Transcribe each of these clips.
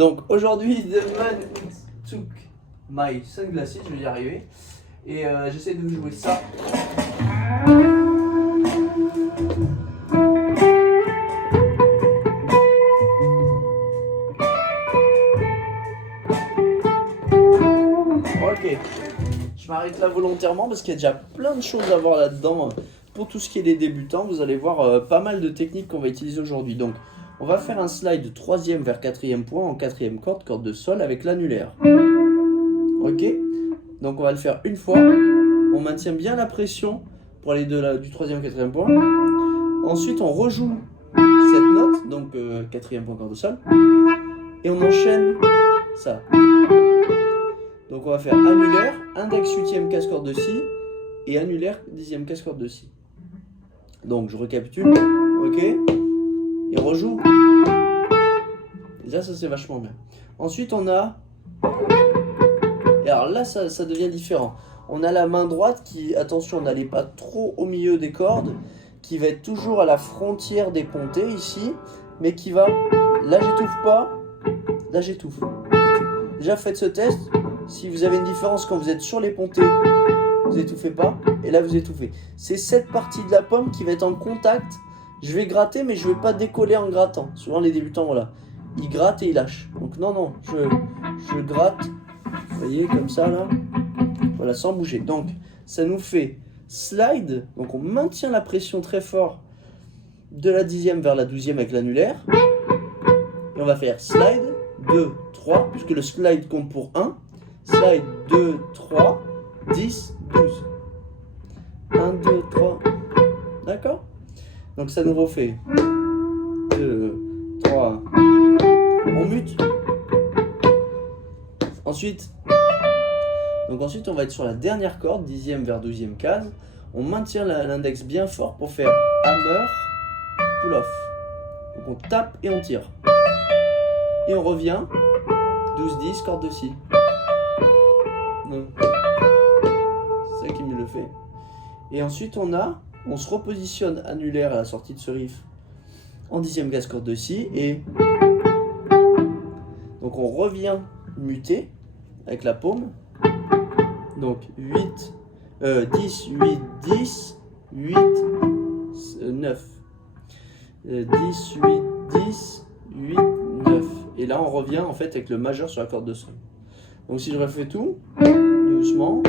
Donc aujourd'hui, the man took my sunglasses, je vais y arriver. Et j'essaie de vous jouer ça. Ok, je m'arrête là volontairement parce qu'il y a déjà plein de choses à voir là-dedans. Pour tout ce qui est des débutants, vous allez voir pas mal de techniques qu'on va utiliser aujourd'hui. Donc, on va faire un slide de 3e vers 4e point en 4e corde, corde de sol avec l'annulaire. Ok, donc on va le faire une fois. On maintient bien la pression pour aller du 3e au 4e point. Ensuite, on rejoue cette note, donc 4e point, corde de sol. Et on enchaîne ça. Donc on va faire annulaire, index 8e casse-corde de si et annulaire 10e casse-corde de si. Donc je récapitule, ok, et on rejoue. Déjà ça c'est vachement bien. Ensuite on a, et alors là ça devient différent. On a la main droite qui, attention, n'allez pas trop au milieu des cordes, qui va être toujours à la frontière des pontées ici, mais qui va, là j'étouffe pas, là j'étouffe. Déjà faites ce test. Si vous avez une différence quand vous êtes sur les pontées, vous étouffez pas, et là vous étouffez. C'est cette partie de la pomme qui va être en contact. Je vais gratter, mais je vais pas décoller en grattant. Souvent les débutants, voilà, ils grattent et ils lâchent. Donc non, je gratte, vous voyez, comme ça là, voilà, sans bouger. Donc ça nous fait slide, donc on maintient la pression très fort de la 10e vers la 12e avec l'annulaire. Et on va faire slide, 2, 3, puisque le slide compte pour 1. Slide 2, 3, 10, 12. 1, 2, 3. D'accord? Donc ça nous refait 2, 3. On mute. Ensuite, on va être sur la dernière corde, 10e vers 12e case. On maintient l'index bien fort pour faire hammer, pull off. Donc on tape et on tire. Et on revient, 12, 10, corde de si. Non. C'est ça qui me le fait. Et ensuite on se repositionne annulaire à la sortie de ce riff en 10e casse corde de si, et donc on revient muter avec la paume. Donc 8, 10, 8, 10, 8, 9. 10, 8, 10, 8, 9. Et là on revient en fait avec le majeur sur la corde de sol. Donc si je refais tout, doucement.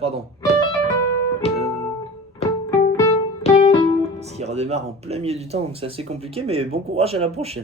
Pardon. Ce qui redémarre en plein milieu du temps, donc c'est assez compliqué, mais bon courage à la prochaine.